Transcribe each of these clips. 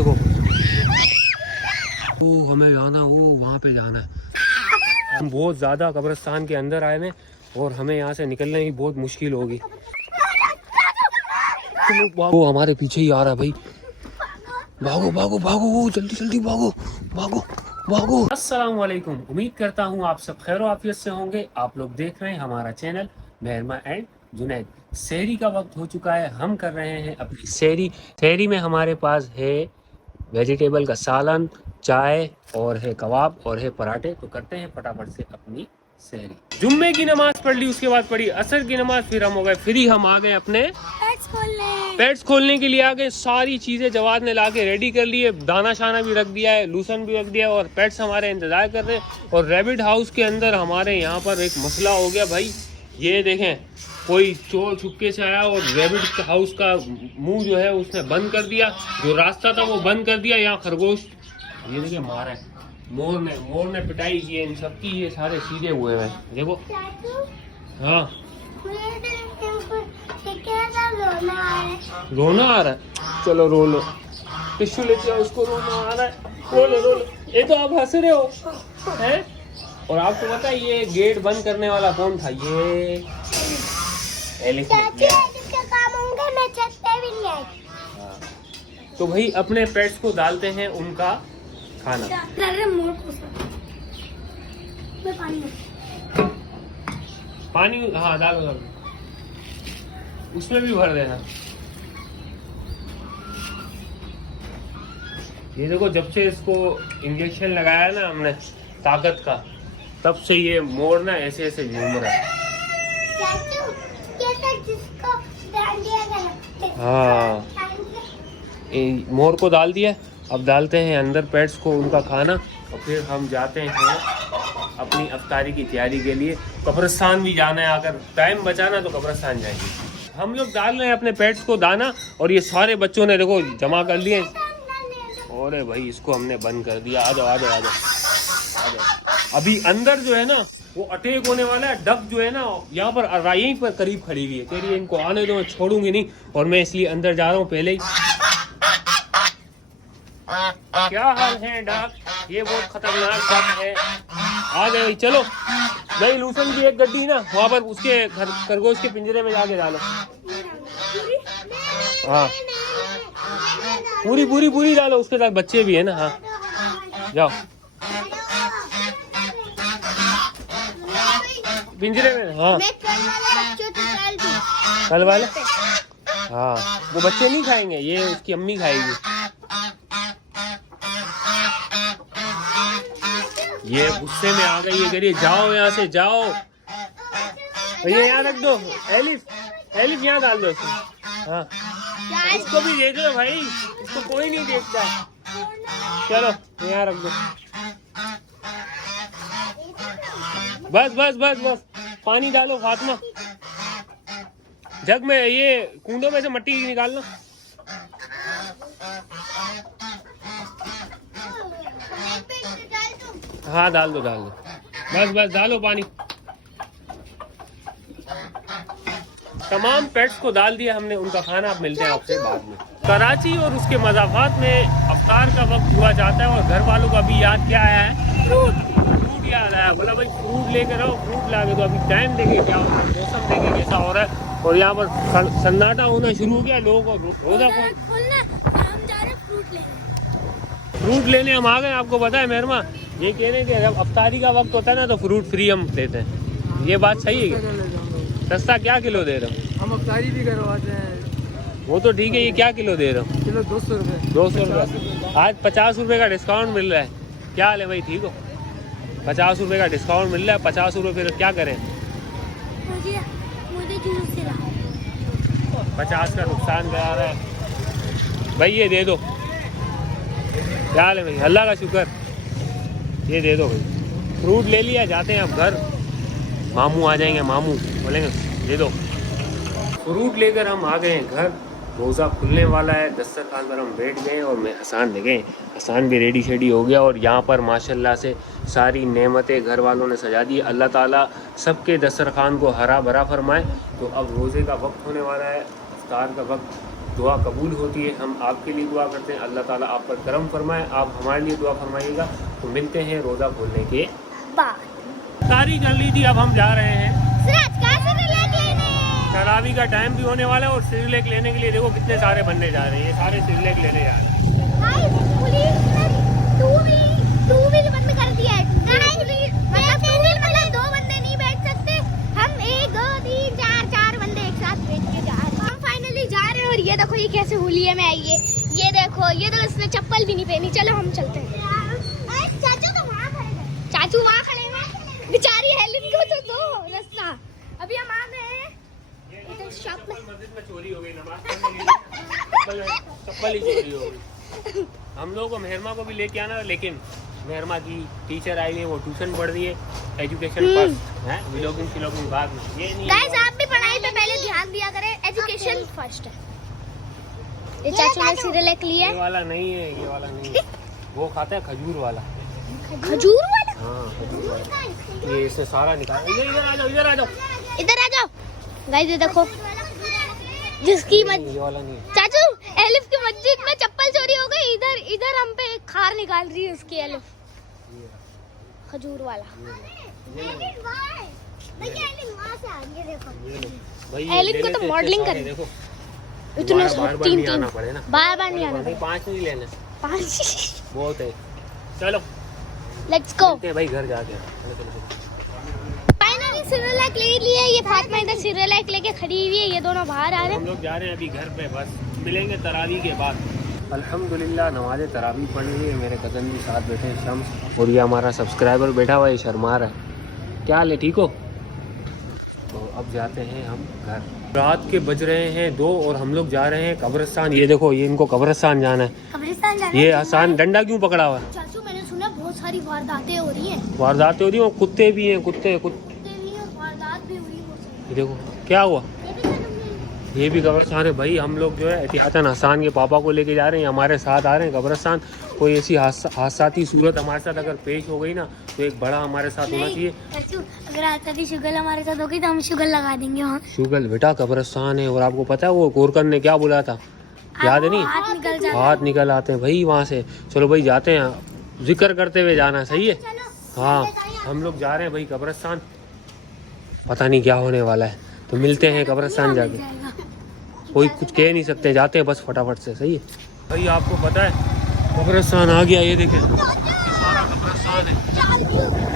देखो वो हमें जाना, वो वहाँ पे जाना है। हम बहुत ज़्यादा कब्रिस्तान के अंदर आए हैं और हमें यहाँ से निकलने की बहुत मुश्किल होगी। वो हमारे पीछे ही आ रहा है भाई, भागो भागो भागो, जल्दी जल्दी भागो भागो भागो। अस्सलाम वालेकुम, उम्मीद करता हूँ आप सब खैर आफियत से होंगे। आप लोग देख रहे हैं हमारा चैनल मेहरमा एंड जुनैद। सहरी का वक्त हो चुका है, हम कर रहे हैं अपनी सहरी। सहरी में हमारे पास है वेजिटेबल का सालन, चाय और है कबाब और है पराठे। तो करते हैं फटाफट से अपनी सहरी। जुम्मे की नमाज पढ़ ली, उसके बाद पढ़ी असर की नमाज, फिर हम हो गए फ्री। हम आ गए अपने पेट्स खोलने के लिए आ गए। सारी चीजें जवाद ने लाके रेडी कर लिए, दाना शाना भी रख दिया है, लूसन भी रख दिया है और पेट्स हमारे इंतजार कर रहे हैं। और रैबिट हाउस के अंदर हमारे यहाँ पर एक मसला हो गया भाई। ये देखें, कोई चोर छुपके से आया और रैबिट हाउस का मुंह जो है उसने बंद कर दिया, जो रास्ता था वो बंद कर दिया। यहाँ खरगोश ये देखिए मारा है, मोर ने पिटाई की है इन सबकी, ये सारे सीधे हुए हैं देखो। हाँ रोना आ रहा है, चलो रो लो, टिश्यू लेके आओ, उसको रोना आ रहा है, रो लो रो लो। ये तो आप हंस रहे हो हैं? और आपको पता है ये गेट बंद करने वाला कौन था? ये एलिस ने किया। तो भाई अपने पेट्स को डालते हैं उनका खाना। पानी हाँ डालो डालो, उसमें भी भर देना। ये देखो, जब से इसको इंजेक्शन लगाया ना हमने ताकत का, तब से ये मोर ना ऐसे ऐसे घूम रहा है। हाँ मोर को डाल दिया। अब डालते हैं अंदर पेट्स को उनका खाना और फिर हम जाते हैं अपनी अफ्तारी की तैयारी के लिए। कब्रिस्तान भी जाना है, अगर टाइम बचाना तो कब्रिस्तान जाएंगे। हम लोग डाल रहे हैं अपने पेट्स को दाना और ये सारे बच्चों ने देखो जमा कर लिए। और भाई इसको हमने बंद कर दिया। आ जाओ आ जाओ आ जाओ। अभी अंदर जो है ना वो अटैक होने वाला है। डक जो है ना यहाँ पर यहीं पर करीब खड़ी हुई है, कह रही है इनको आने दो, मैं छोड़ूंगी नहीं। और मैं इसलिए अंदर जा रहा हूँ पहले ही। क्या हाल है डक? ये बहुत खतरनाक डक है। आ गए, चलो नहीं लूसन की एक गड्डी ना वहाँ पर उसके खरगोश के पिंजरे में जाके डालो। हाँ पूरी पूरी पूरी डालो, उसके साथ बच्चे भी है ना। हाँ जाओ पिंजरे में। हाँ कल वाले, हाँ वो बच्चे नहीं खाएंगे, ये उसकी अम्मी खाएगी। ये गुस्से में आ गई, ये करिए जाओ यहाँ से जाओ। ये यहाँ रख दो, एलिफ एलिफ यहाँ डाल दो इसमें। हाँ इसको भी देख लो भाई, इसको कोई नहीं देखता। चलो यहाँ रख दो। बस बस बस बस, पानी डालो फातिमा, जग में, ये कूंडों में से मिट्टी निकालना। हाँ डाल दो बस बस डालो पानी। तमाम पेट्स को डाल दिया हमने उनका खाना। अब मिलते हैं आपसे बाद में। कराची और उसके मज़ाफ़ात में अफ्तार का वक्त हुआ जाता है और घर वालों का भी याद क्या आया है? फ्रूट याद आया। बोला भाई फ्रूट लेकर आओ, फ्रूट ला के। तो अभी टाइम देखे क्या हो रहा है, मौसम देखे कैसा हो रहा है। और यहाँ पर सन्नाटा होना शुरू हो गया, लोगों को रोजा फ्रूट लेने हम आ गए। आपको पता है मेहरमा, ये कहने के जब अफ्तारी का वक्त होता है ना तो फ्रूट फ्री हम देते हैं। ये बात सही है क्या? सस्ता क्या किलो दे रहे हो? हम अफ्तारी भी करवाते हैं। वो तो ठीक है, ये क्या किलो दे रहे हो? किलो 200 रुपये। 200 रुपये। आज 50 रुपये का डिस्काउंट मिल रहा है। क्या हाल है भाई, ठीक हो? 50 रुपये का डिस्काउंट मिल रहा है। 50 रुपये फिर क्या करें? 50 का नुकसान करा रहा है भाई। ये दे दो। क्या हाल है भाई? अल्लाह का शुक्र, ये दे दो भाई। फ्रूट ले लिया, जाते हैं अब घर। मामू आ जाएंगे, मामू बोलेंगे दे दो। फ्रूट लेकर हम आ गए हैं घर। रोज़ा खुलने वाला है, दस्तरखान पर हम बैठ गए और मैं हसान देखें, हसान भी रेडी शेडी हो गया। और यहाँ पर माशाल्लाह से सारी नेमतें घर वालों ने सजा दी। अल्लाह ताला सबके दस्तरखान को हरा भरा फरमाए। तो अब रोज़े का वक्त होने वाला है, इफ्तार का वक्त। दुआ कबूल होती है। हम आपके लिए दुआ करते हैं, अल्लाह ताला आप पर करम फरमाए, आप हमारे लिए दुआ फरमाइएगा। तो मिलते हैं रोज़ा खोलने के बाद। तारी कर ली थी, अब हम जा रहे हैं तरावी का टाइम भी होने वाला है और सिरलेक लेने के लिए देखो कितने सारे बंदे जा रहे हैं, ये सारे सिरलेक लेने जा रहे हैं। पुलिस ने टू व्हील बंद कर दिया है। मतलब टू व्हील मतलब 2 बंदे नहीं बैठ सकते, हम 1 2 3 4 बंदे एक साथ बैठ के जा रहे हैं। हम फाइनली जा रहे हैं और ये देखो ये कैसे हुलिये में आई है, ये देखो ये तो इसने चप्पल भी नहीं पहनी। चलो हम चलते हैं। चाचू तो वहाँ खड़े हैं, चाचू वहाँ खड़े हैं, बेचारी हेलन को तो दो रास्ता। अभी हम आ गए हैं शॉप में। मस्जिद में चोरी हो गई, नमाज पढ़ने के लिए चप्पल ही चोरी हो गई। हम लोग को मेहरमा को भी लेके आना, लेकिन मेहरमा की टीचर आई है, वो ट्यूशन पढ़ रही है। एजुकेशन फर्स्ट है, व्लॉगिंग बाद में। ये नहीं गाइस आप भी पढ़ाई पे पहले ध्यान दिया करें, एजुकेशन फर्स्ट है। ये चाचू ने सिरलेक लिया ये वाला नहीं है, ये वाला नहीं है, वो खाता है खजूर वाला। खजूर वाला? हाँ खजूर वाला। ये इससे सारा निकाल। इधर आ जाओ, इधर आ जाओ, इधर आ जाओ। गाइस ये देखो जिसकी ये वाला नहीं है। चाचू एलिफ की मस्जिद में चप्पल चोरी हो गई, इधर हम पे एक खार निकाल रही है उसकी एलिफ। खजूर वाला एलिफ को तो मॉडलिंग कर देखो इतना बार 3 पड़े ना, बार नहीं आना 5 नहीं लेने 5। बहुत है। चलो लेट्स गो। भाई घर जाके फाइनली सिरलेक ले लिए। ये फातिमा इधर सिरलेक लेके खड़ी हुई है, ये दोनों बाहर आ रहे हम लोग जा रहे हैं अभी घर पे, बस मिलेंगे तरावी के बाद। अल्हम्दुलिल्लाह नमाज़ तरावी पढ़ रही है, मेरे कज़न भी साथ बैठे हैं शम्स, और ये हमारा सब्सक्राइबर बैठा हुआ है शर्मा रहा है। क्या हाल है, ठीक हो? तो अब जाते हैं हम घर। रात के बज रहे हैं 2 और हम लोग जा रहे हैं कब्रिस्तान। ये देखो ये इनको कब्रिस्तान जाना है। कब्रिस्तान जाना ये आसान डंडा क्यों पकड़ा हुआ है? चाचू मैंने सुना बहुत सारी वारदातें हो रही हैं। वारदातें हो रही हैं और कुत्ते भी हैं, कुत्ते भी और वारदात भी हुई हो। ये देखो क्या हुआ, ये भी कब्रिस्तान है भाई। हम लोग जो है एहतियातन हसन के पापा को लेके जा रहे हैं, हमारे साथ आ रहे हैं कब्रिस्तान। कोई ऐसी हादसाती सूरत हमारे साथ अगर पेश हो गई ना, तो एक बड़ा हमारे साथ होना चाहिए। चाचू अगर हादसाती शुगल हमारे साथ होगी तो हम शुगल लगा देंगे वहाँ। शुगल बेटा कब्रिस्तान है, और आपको पता है वो गोरकन ने क्या बोला था, याद है नहीं? हाथ निकल आते हैं भाई वहाँ से। चलो भाई जाते हैं, जिक्र करते हुए जाना, सही है? हाँ हम लोग जा रहे हैं भाई कब्रिस्तान, पता नहीं क्या होने वाला है, तो मिलते हैं कब्रिस्तान जाके। कोई कुछ कह नहीं सकते, जाते हैं बस फटाफट से, सही है भाई? आपको पता है कब्रिस्तान आ गया, ये देखें सारा कब्रिस्तान है,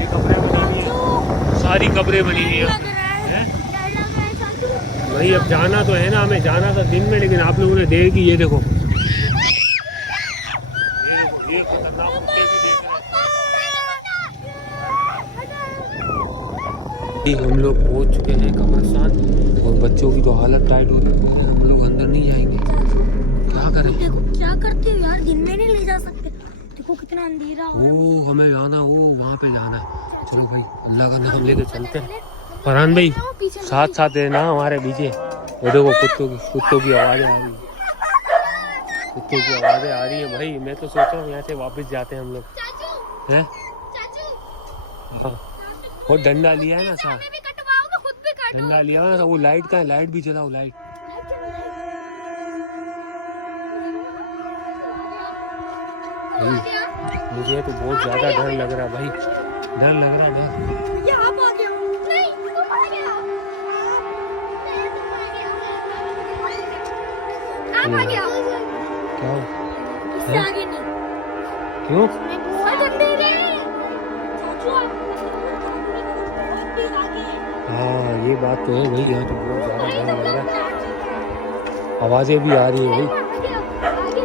ये कब्रें बनी हुई है, सारी कब्रें बनी हुई है भाई। अब जाना तो है ना, हमें जाना था दिन में, लेकिन आप लोगों ने देर की। ये देखो ये खतरनाक कुत्ते भी देख रहे हैं। हम लोग पहुंच चुके हैं कब्रिस्तान, और बच्चों की तो हालत टाइट हो रही है, हम लोग अंदर नहीं जाएंगे, क्या करें? देखो क्या करते हो यार, दिन में नहीं ले जा सकते, देखो कितना अंधेरा हो रहा है। वो हमें जाना, वो वहाँ पे जाना है। चलो भाई अल्लाह का नाम लेके चलते हैं। फरहान भाई साथ साथ है ना हमारे पीछे। वो देखो कुत्तों की आवाज़ें आ रही है, कुत्तों की आवाज़ें आ रही है भाई। मैं तो सोच रहा हूँ यहाँ से वापस जाते हैं हम लोग, हैं? हाँ वो डंडा लिया है ना साथ, डंडा लिया है ना, वो लाइट का है, लाइट भी चलाओ, लाइट। मुझे तो बहुत ज़्यादा डर लग रहा है भाई, डर लग रहा है। क्या क्यों? हाँ ये बात तो है भाई, यहाँ तो बहुत ज़्यादा डर लग रहा है। आवाज़ें भी आ रही है भाई,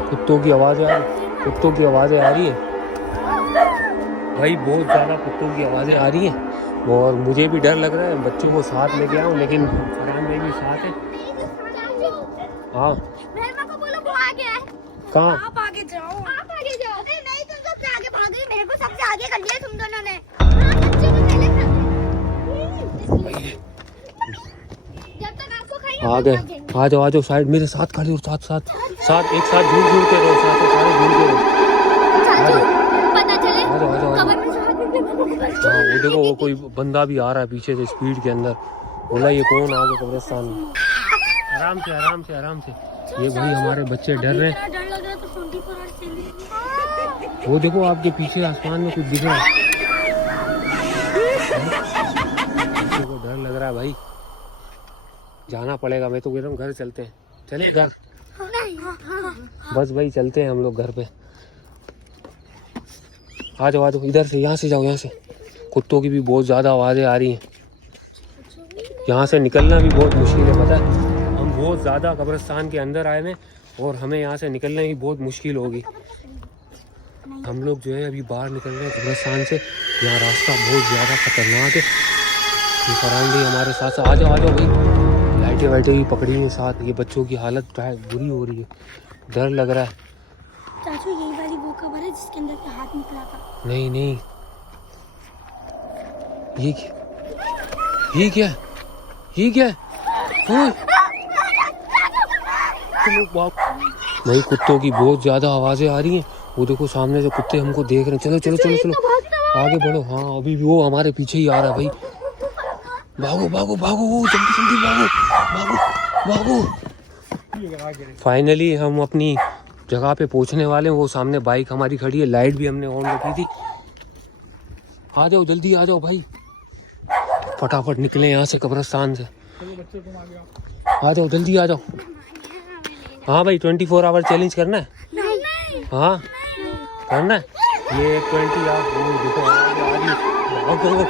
कुत्तों की आवाज़ें आ रही है भाई, बहुत ज़्यादा कुत्तों की आवाज़ें आ रही हैं, और मुझे भी डर लग रहा है। बच्चों को साथ लेके आऊँ, लेकिन फरहान में भी साथ है। हाँ कहाँ? आप आगे जाओ। नहीं तुम सबसे आगे भाग गई, मेरे को सबसे आगे कर लिया तुम दोनों ने। जब तक आपको कहीं आ गए, आ जाओ साइड, मेरे साथ खड़े हो, साथ एक साथ झूठ के रहो, सारे झूठ के रहो। पता चले आ जाओ। कबर में से हाँ वो देखो, वो कोई बंदा भी आ रहा है पीछे से स्पीड के अंदर, बोला ये कौन आ गया कब्रिस्तान में। आराम से ये भाई हमारे बच्चे डर रहे हैं। डर लग रहा है तो 24 आवर चैलेंज। वो देखो आपके पीछे आसमान में कुछ दिख रहा है। बच्चे को डर लग रहा है भाई, जाना पड़ेगा। मैं तो कह रहा हूँ घर चलते हैं। चले घर, बस भाई चलते हैं हम लोग घर पे। आ जाओ इधर से, यहाँ से जाओ, यहाँ से। कुत्तों की भी बहुत ज़्यादा आवाज़ें आ रही हैं, यहाँ से निकलना भी बहुत मुश्किल है। पता है हम बहुत ज़्यादा कब्रिस्तान के अंदर आए हैं और हमें यहाँ से निकलना भी बहुत मुश्किल होगी। हम लोग जो है अभी बाहर निकल रहे हैं कब्रिस्तान से। यहाँ रास्ता बहुत ज़्यादा खतरनाक है। फरहान भी हमारे साथ साथ। आ जाओ भाई। लाइटें वाइटें भी पकड़ी हैं साथ। ये बच्चों की हालत बुरी हो रही है, डर लग रहा है। चाचू यही वाली वो कवर है जिसके अंदर का हाथ निकला था? नहीं नहीं, ये क्या ये क्या भाई कुत्तों की बहुत ज्यादा आवाजें आ रही हैं। वो देखो सामने से कुत्ते हमको देख रहे हैं। चलो चलो चलो चलो आगे बढ़ो। हाँ अभी भी वो हमारे पीछे ही आ रहा है भाई। भागो भागो भागो, जल्दी जल्दी भागो भागो भागो। फाइनली हम अपनी जगह पे पहुंचने वाले हैं। वो सामने बाइक हमारी खड़ी है, लाइट भी हमने ऑन रखी थी। आ जाओ जल्दी आ जाओ भाई, फटाफट निकले यहाँ से कब्रिस्तान से। आ जाओ जल्दी आ जाओ। हाँ भाई 24 आवर चैलेंज करना है। नहीं। हाँ करना है। ये 20 आप देखो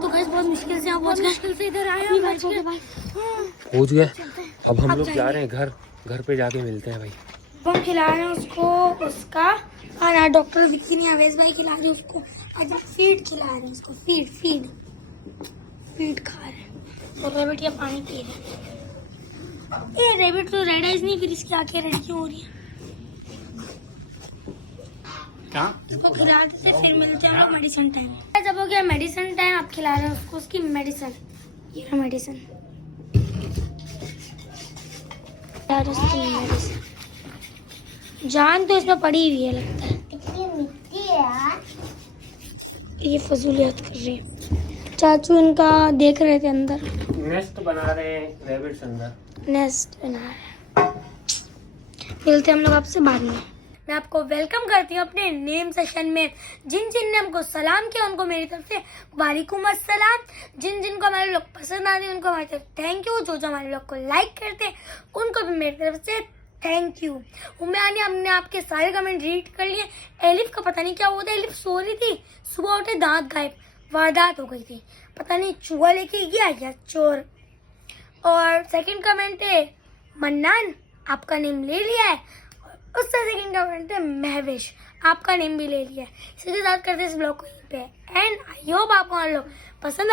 तो गाइस बहुत मुश्किल से आप मुश्किल से इधर आए हो। पहुँच गए। अब हम लोग जा रहे हैं घर। घर पे जाके मिलते हैं भाई। हम खिला रहे हैं उसको उसका खाना। डॉक्टर विक्की ने अवेश भाई खिला रहे उसको। आज हम फीड खिला रहे हैं उसको। फीड फीड फीड खा रहे हैं। तो रेबिट या पानी पी रहे हैं। ये रेबिट तो रेड आइज नहीं, फिर इसकी आंखें रेड क्यों हो रही है? क्या इसको खिलाते से फिर मिलते हैं हम लोग मेडिसिन टाइम। जब हो गया मेडिसिन टाइम, आप खिला रहे हैं उसको उसकी मेडिसिन। ये मेडिसिन यार, उसकी मेडिसिन जान तो इसमें पड़ी हुई है लगता है। इतनी मिट्टी है यार। ये फजूलियत कर रही है। चाचू इनका देख रहे थे अंदर नेस्ट बना रहे हैं। रैबिट्स अंदर नेस्ट बना रहे हैं। मिलते हैं हम लोग आपसे बाद में। मैं आपको वेलकम करती हूँ अपने नेम सेशन में। जिन जिन ने हमको सलाम किया उनको मेरी तरफ से वालेकुम अस्सलाम। जिन जिनको हमारे लोग पसंद आते हैं उनको हमारी तरफ थैंक यू। जो जो हमारे लोग को लाइक करते हैं उनको भी मेरी तरफ से थैंक यू। उम्मीद हमने आपके सारे कमेंट रीड कर लिए। एलिफ का पता नहीं क्या हुआ था। एलिफ सो रही थी, सुबह उठे दांत गायब, वारदात हो गई थी। पता नहीं चूहा लेके गया या चोर। और सेकंड कमेंट है मन्नान, आपका नेम ले लिया है। उससे सेकंड कमेंट है महविश, आपका नेम भी ले लिया है। इसी के साथ करते इस ब्लॉग को यहीं पे एंड आई होप आपको हम लोग पसंद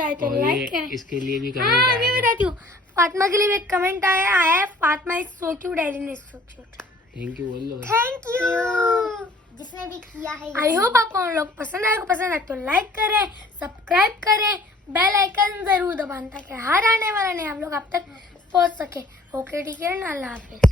आए तो लाइक करें। इसके लिए भी हाँ मैं बताती हूँ। फातिमा के लिए भी एक कमेंट आया है। Fatima is so cute, Elin is so cute. Thank you बोल लो। थैंक यू जिसने भी किया है। आई होप आपको हम लोग पसंद आए तो लाइक करें, सब्सक्राइब करें, बेल आइकन जरूर दबाना ताकि हर आने वाला नया हम लोग आप तक पहुंच सके। ओके ठीक है ना, अल्लाह हाफिज।